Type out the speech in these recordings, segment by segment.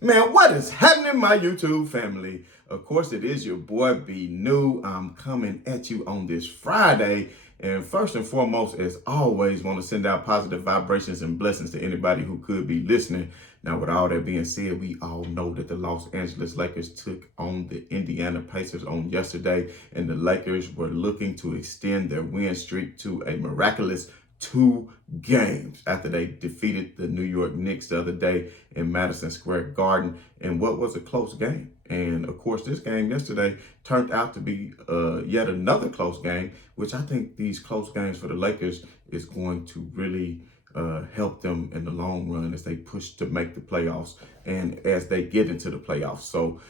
Man, what is happening, my YouTube family? Of course, it is your boy B New. I'm coming at you on this Friday. And first and foremost, as always, want to send out positive vibrations and blessings to anybody who could be listening. Now, with all that being said, we all know that the Los Angeles Lakers took on the Indiana Pacers on yesterday, and the Lakers were looking to extend their win streak to a miraculous 2 games after they defeated the New York Knicks the other day in Madison Square Garden in what was a close game. And of course, this game yesterday turned out to be yet another close game, which I think these close games for the Lakers is going to really help them in the long run as they push to make the playoffs and as they get into the playoffs. So,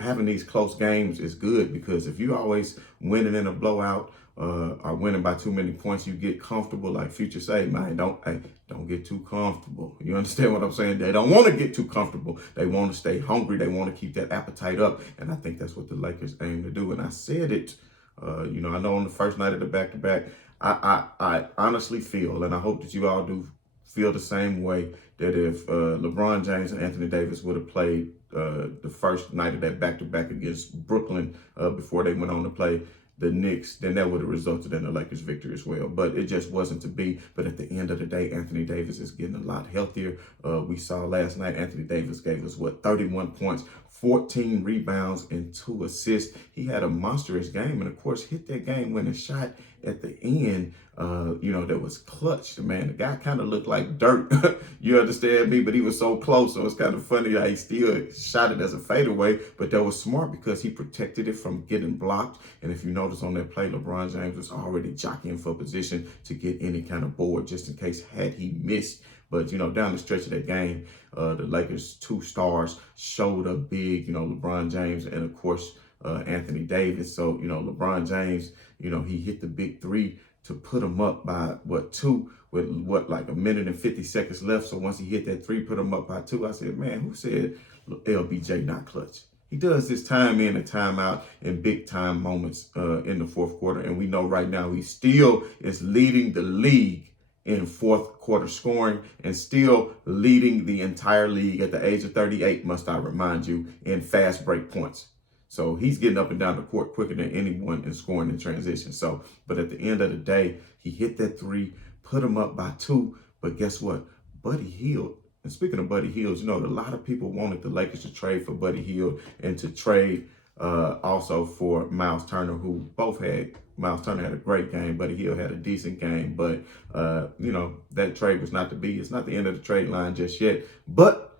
having these close games is good, because if you always winning in a blowout, are winning by too many points, you get comfortable. Like Future say, man, don't get too comfortable. You understand what I'm saying? They don't want to get too comfortable. They want to stay hungry. They want to keep that appetite up. And I think that's what the Lakers aim to do. And I said it, I know on the first night of the back-to-back, I honestly feel, and I hope that you all do feel the same way, that if LeBron James and Anthony Davis would have played the first night of that back-to-back against Brooklyn before they went on to play the Knicks, then that would have resulted in the Lakers' victory as well. But it just wasn't to be. But at the end of the day, Anthony Davis is getting a lot healthier. We saw last night, Anthony Davis gave us, 31 points, 14 rebounds, and 2 assists. He had a monstrous game, and of course, hit that game-winning shot at the end, that was clutch. Man, the guy kind of looked like dirt. You understand me? But he was so close, so it's kind of funny how he still shot it as a fadeaway. But that was smart because he protected it from getting blocked. And if you notice on that play, LeBron James was already jockeying for position to get any kind of board just in case had he missed. But, down the stretch of that game, the Lakers' 2 stars showed up big, LeBron James and, of course, Anthony Davis. So, LeBron James, he hit the big 3 to put him up by 2 with like a minute and 50 seconds left. So once he hit that 3, put him up by 2, I said, man, who said LBJ not clutch? He does this time in and time out in big time moments in the fourth quarter. And we know right now he still is leading the league in fourth quarter scoring and still leading the entire league at the age of 38, must I remind you, in fast break points. So he's getting up and down the court quicker than anyone in scoring in transition. So, but at the end of the day, he hit that 3, put him up by 2. But guess what? Buddy Hield. And speaking of Buddy Hield, a lot of people wanted the Lakers to trade for Buddy Hield and to trade also for Miles Turner, who both had. Miles Turner had a great game. Buddy Hield had a decent game. But, that trade was not to be. It's not the end of the trade line just yet. But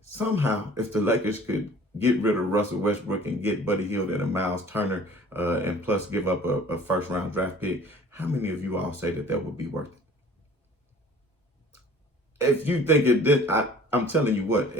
somehow, if the Lakers could get rid of Russell Westbrook and get Buddy Hield and a Miles Turner and plus give up a first-round draft pick, how many of you all say that would be worth it? If you think it did, I'm telling you what,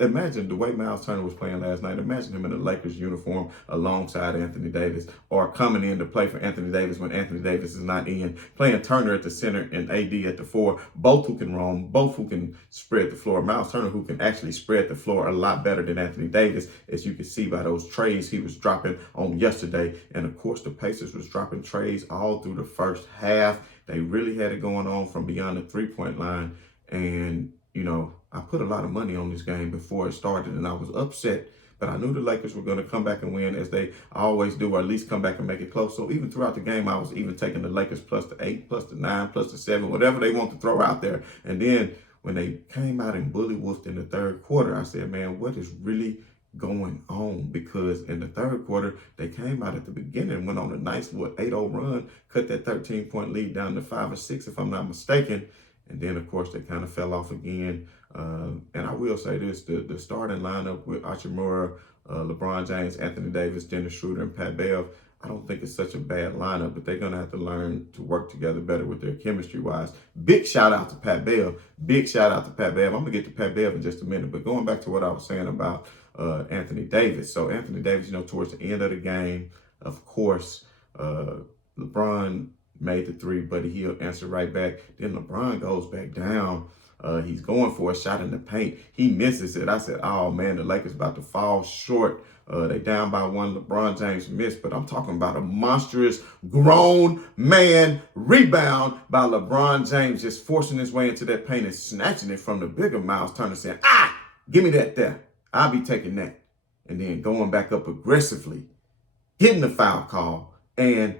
imagine the way Miles Turner was playing last night. Imagine him in a Lakers uniform alongside Anthony Davis, or coming in to play for Anthony Davis when Anthony Davis is not in, playing Turner at the center and AD at the 4, both who can roam, both who can spread the floor. Miles Turner, who can actually spread the floor a lot better than Anthony Davis, as you can see by those trays he was dropping on yesterday. And of course, the Pacers was dropping trays all through the first half. They really had it going on from beyond the 3-point line. And, I put a lot of money on this game before it started, and I was upset, but I knew the Lakers were going to come back and win, as they always do, or at least come back and make it close. So even throughout the game, I was even taking the Lakers plus the 8, plus the 9, plus the 7, whatever they want to throw out there. And then when they came out and bully wolfed in the third quarter, I said, man, what is really going on? Because in the third quarter, they came out at the beginning, went on a nice 8-0 run, cut that 13-point lead down to 5 or 6, if I'm not mistaken. And then, of course, they kind of fell off again. And I will say this, the starting lineup with Hachimura, LeBron James, Anthony Davis, Dennis Schroeder, and Pat Bev, I don't think it's such a bad lineup, but they're going to have to learn to work together better with their chemistry-wise. Big shout-out to Pat Bev. Big shout-out to Pat Bev. I'm going to get to Pat Bev in just a minute, but going back to what I was saying about Anthony Davis. So Anthony Davis, towards the end of the game, of course, LeBron made the 3, Buddy Hield answered right back. Then LeBron goes back down. He's going for a shot in the paint. He misses it. I said, oh, man, the Lakers about to fall short. They down by 1. LeBron James missed, but I'm talking about a monstrous grown man rebound by LeBron James, just forcing his way into that paint and snatching it from the bigger Miles Turner, saying, give me that there. I'll be taking that and then going back up aggressively, getting the foul call, and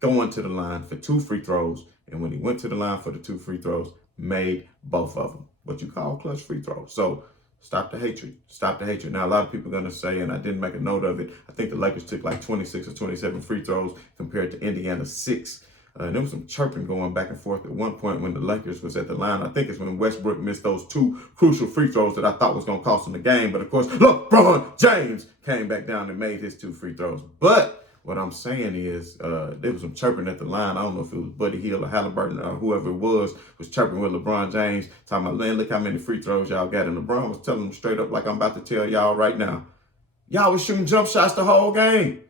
going to the line for 2 free throws. And when he went to the line for the 2 free throws, made both of them. What you call clutch free throws. So stop the hatred. Stop the hatred. Now, a lot of people are going to say, and I didn't make a note of it, I think the Lakers took like 26 or 27 free throws compared to Indiana's 6. And there was some chirping going back and forth at one point when the Lakers was at the line. I think it's when Westbrook missed those 2 crucial free throws that I thought was going to cost him the game. But, of course, LeBron James came back down and made his 2 free throws. But what I'm saying is there was some chirping at the line. I don't know if it was Buddy Hield or Halliburton or whoever it was chirping with LeBron James, talking about, man, look how many free throws y'all got. And LeBron was telling them straight up like I'm about to tell y'all right now. Y'all was shooting jump shots the whole game.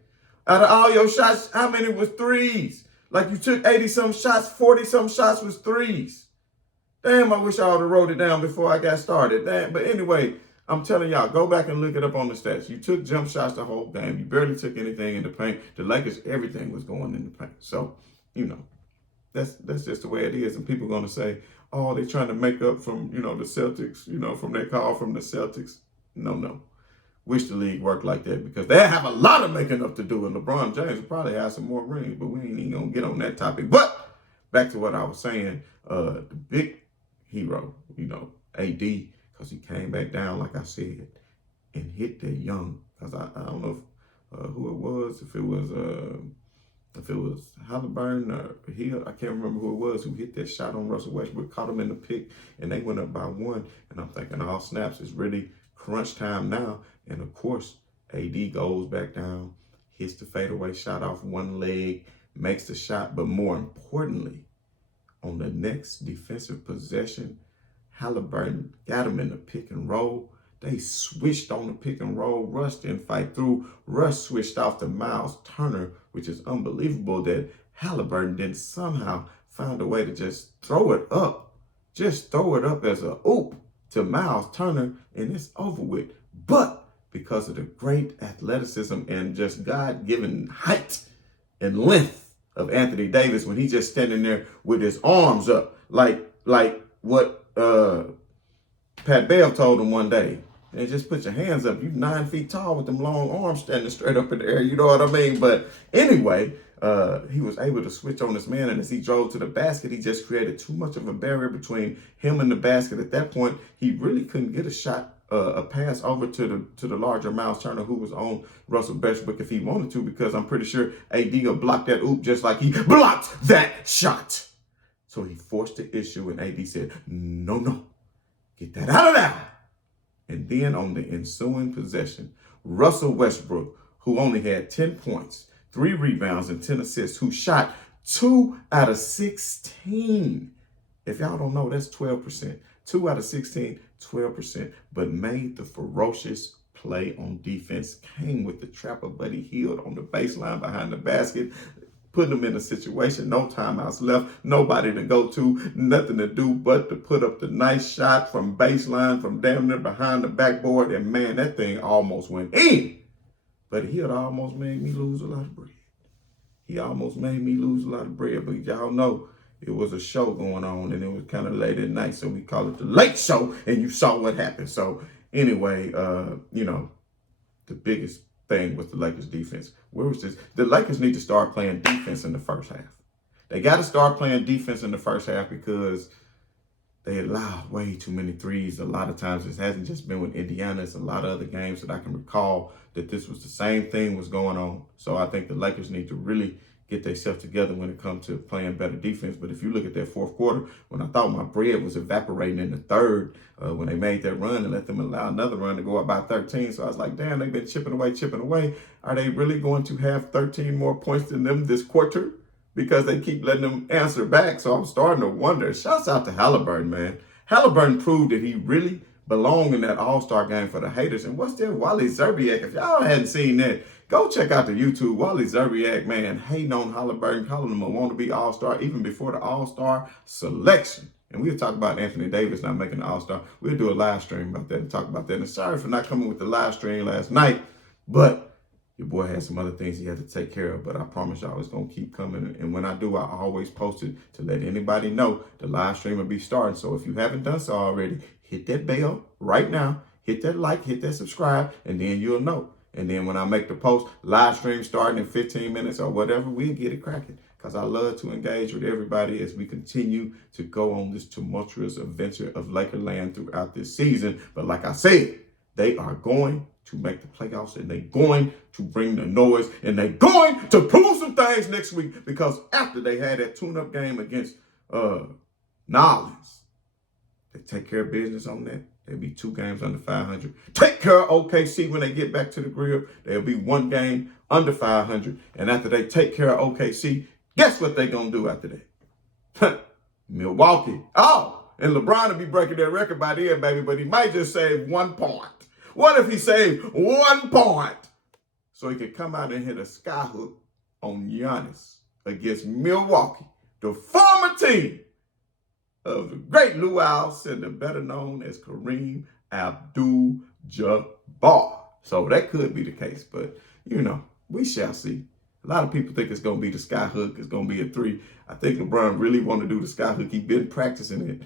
Out of all your shots, how many was threes? Like you took 80-some shots, 40-some shots was threes. Damn, I wish I would have wrote it down before I got started. Damn. But anyway, I'm telling y'all, go back and look it up on the stats. You took jump shots the whole game. You barely took anything in the paint. The Lakers, everything was going in the paint. So, that's just the way it is. And people are going to say, oh, they're trying to make up from, the Celtics, from their call from the Celtics. No. Wish the league worked like that because they have a lot of making up to do. And LeBron James will probably have some more rings, but we ain't even going to get on that topic. But back to what I was saying, the big hero, AD, because he came back down, like I said, and hit that young. Because I don't know who it was, if it was Halliburton or Hill, I can't remember who it was who hit that shot on Russell Westbrook, caught him in the pick, and they went up by 1. And I'm thinking, all snaps, is really crunch time now. And of course, AD goes back down, hits the fadeaway shot off one leg, makes the shot. But more importantly, on the next defensive possession, Halliburton got him in the pick and roll. They switched on the pick and roll. Russ didn't fight through. Russ switched off to Miles Turner, which is unbelievable that Halliburton didn't somehow find a way to just throw it up. Just throw it up as a oop to Miles Turner, and it's over with. But because of the great athleticism and just God-given height and length of Anthony Davis, when he's just standing there with his arms up, like what Pat Bev told him one day, and just put your hands up. You 9 feet tall with them long arms standing straight up in the air. You know what I mean? But anyway, he was able to switch on this man, and as he drove to the basket, he just created too much of a barrier between him and the basket. At that point, he really couldn't get a shot, a pass over to the larger Miles Turner, who was on Russell Westbrook, if he wanted to, because I'm pretty sure AD will block that oop just like he blocked that shot. So he forced the issue, and AD said, no, get that out of there. And then on the ensuing possession, Russell Westbrook, who only had 10 points, 3 rebounds, and 10 assists, who shot 2 out of 16. If y'all don't know, that's 12%. 2 out of 16, 12%, but made the ferocious play on defense, came with the trap of Buddy Hield on the baseline behind the basket, putting him in a situation, no timeouts left, nobody to go to, nothing to do but to put up the nice shot from baseline, from damn near behind the backboard, and man, that thing almost went in. But Hield almost made me lose a lot of bread. He almost made me lose a lot of bread, but y'all know it was a show going on, and it was kind of late at night, so we call it the late show, and you saw what happened. So anyway, the biggest thing was the Lakers defense. Where was this? The Lakers need to start playing defense in the first half. They got to start playing defense in the first half because they allowed way too many threes a lot of times. It hasn't just been with Indiana. It's a lot of other games that I can recall that this was the same thing was going on. So I think the Lakers need to really get themselves together when it comes to playing better defense. But if you look at that fourth quarter, when I thought my bread was evaporating in the third, when they made that run and let them allow another run to go up by 13. So I was like, damn, they've been chipping away. Are they really going to have 13 more points than them this quarter? Because they keep letting them answer back. So I'm starting to wonder. Shouts out to Halliburton, man. Halliburton proved that he really belonged in that All-Star game for the haters. And what's that? Wally Zerbiak. If y'all hadn't seen that, go check out the YouTube. Wally Zerbiak, man, hating on Halliburton, calling him a wannabe All-Star even before the All-Star selection. And we'll talk about Anthony Davis not making the All-Star. We'll do a live stream about that and talk about that. And sorry for not coming with the live stream last night, but your boy had some other things he had to take care of. But I promise y'all it's going to keep coming. And when I do, I always post it to let anybody know the live stream will be starting. So if you haven't done so already, hit that bell right now. hit that like, hit that subscribe, and then you'll know. And then when I make the post, live stream starting in 15 minutes or whatever, we'll get it cracking. Because I love to engage with everybody as we continue to go on this tumultuous adventure of Lakerland throughout this season. But like I said, they are going to make the playoffs, and they're going to bring the noise, and they're going to prove some things next week, because after they had that tune-up game against Nolens, they take care of business on that. They'll be 2 games under 500. Take care of OKC when they get back to the grill. They'll be 1 game under 500. And after they take care of OKC, guess what they're going to do after that? Milwaukee. Oh, and LeBron will be breaking their record by then, baby, but he might just save 1 point. What if he saved 1 point? So he could come out and hit a skyhook on Giannis against Milwaukee, the former team of the great Lou Alcindor, better known as Kareem Abdul-Jabbar. So that could be the case, but, we shall see. A lot of people think it's going to be the skyhook. It's going to be a 3. I think LeBron really want to do the skyhook. He's been practicing it.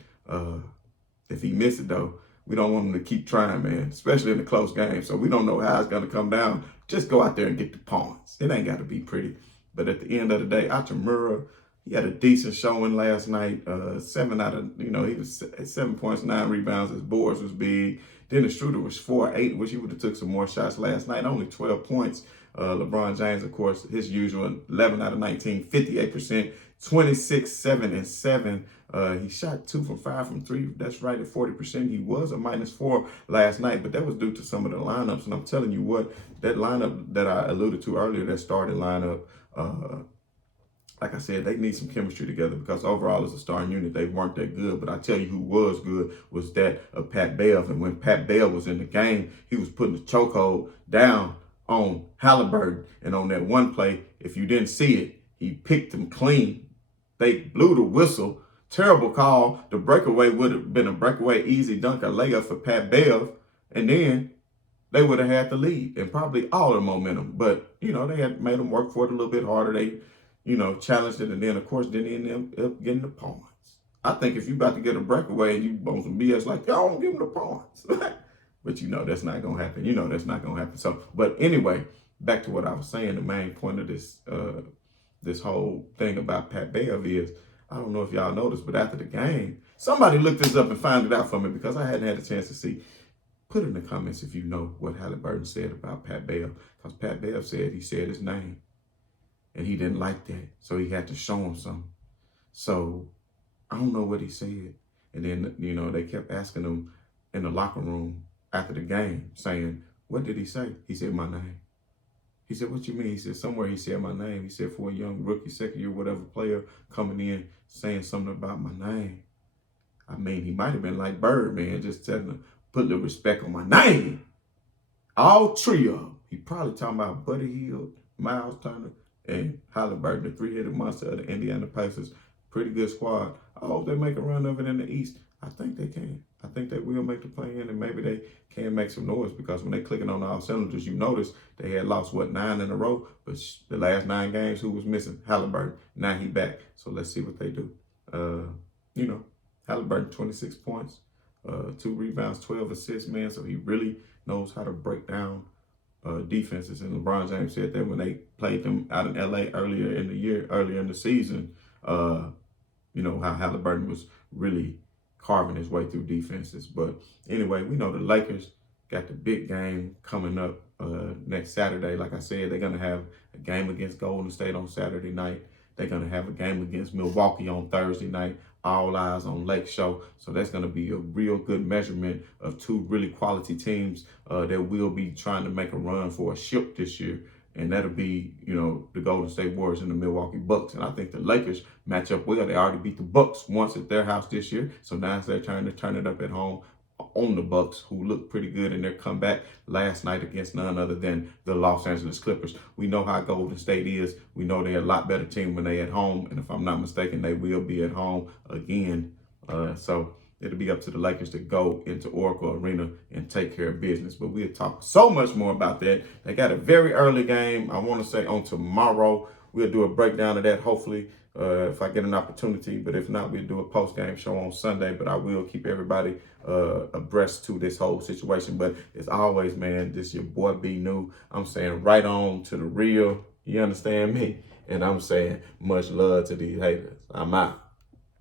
If he missed it, though, we don't want him to keep trying, man, especially in the close game. So we don't know how it's going to come down. Just go out there and get the points. It ain't got to be pretty. But at the end of the day, Hachimura, he had a decent showing last night. 7 out of, he was 7 points, 9 rebounds. His boards was big. Dennis Schroeder was 4-8. Wish he would have took some more shots last night. Only 12 points. LeBron James, of course, his usual 11 out of 19, 58%, 26, 7, and 7. He shot 2 from 5 from 3. That's right at 40%. He was a -4 last night, but that was due to some of the lineups. And I'm telling you what, that lineup that I alluded to earlier, that starting lineup, like I said, they need some chemistry together, because overall as a starting unit, they weren't that good. But I tell you who was good was that of Pat Bev. And when Pat Bev was in the game, he was putting the chokehold down on Halliburton. And on that one play, if you didn't see it, he picked him clean. They blew the whistle. Terrible call. The breakaway would have been a breakaway, easy dunk, a layup for Pat Bev. And then they would have had the lead and probably all the momentum. But, they had made them work for it a little bit harder. They, challenged it. And then, of course, then he ended up getting the points. I think if you about to get a breakaway and you on some BS like, y'all don't give him the points. But that's not going to happen. That's not going to happen. So, but anyway, back to what I was saying, the main point of this this whole thing about Pat Bev is, I don't know if y'all noticed, but after the game, somebody looked this up and found it out for me, because I hadn't had a chance to see. Put in the comments if you know what Halliburton said about Pat Bev, because Pat Bev said he said his name, and he didn't like that, so he had to show him something. So I don't know what he said. And then, they kept asking him in the locker room after the game, saying, what did he say? He said, my name. He said, what you mean? He said, somewhere he said my name. He said, for a young rookie, second year, whatever player coming in saying something about my name. I mean, he might have been like Bird, man, just telling him, put the respect on my name. All trio. He probably talking about Buddy Hield, Miles Turner, and Halliburton, the 3-headed monster of the Indiana Pacers. Pretty good squad. I hope they make a run of it in the East. I think they can. I think they will make the play-in, and maybe they can make some noise, because when they clicking on all cylinders, you notice they had lost, 9 in a row? But the last 9 games, who was missing? Halliburton. Now he back. So let's see what they do. Halliburton, 26 points, 2 rebounds, 12 assists, man. So he really knows how to break down defenses. And LeBron James said that when they played them out in LA earlier in the season, how Halliburton was really carving his way through defenses. But anyway, we know the Lakers got the big game coming up next Saturday. Like I said, they're going to have a game against Golden State on Saturday night. They're going to have a game against Milwaukee on Thursday night. All eyes on Lake Show. So that's going to be a real good measurement of 2 really quality teams that will be trying to make a run for a ship this year. And that'll be, the Golden State Warriors and the Milwaukee Bucks. And I think the Lakers match up well. They already beat the Bucks once at their house this year. So now it's their turn to turn it up at home on the Bucks, who looked pretty good in their comeback last night against none other than the Los Angeles Clippers. We know how Golden State is. We know they're a lot better team when they're at home. And if I'm not mistaken, they will be at home again. So it'll be up to the Lakers to go into Oracle Arena and take care of business. But we'll talk so much more about that. They got a very early game, I want to say on tomorrow. We'll do a breakdown of that, hopefully. if I get an opportunity. But if not, we'll do a post-game show on Sunday. But I will keep everybody abreast to this whole situation. But as always, man, this your boy B New. I'm saying right on to the real. You understand me? And I'm saying much love to these haters. I'm out.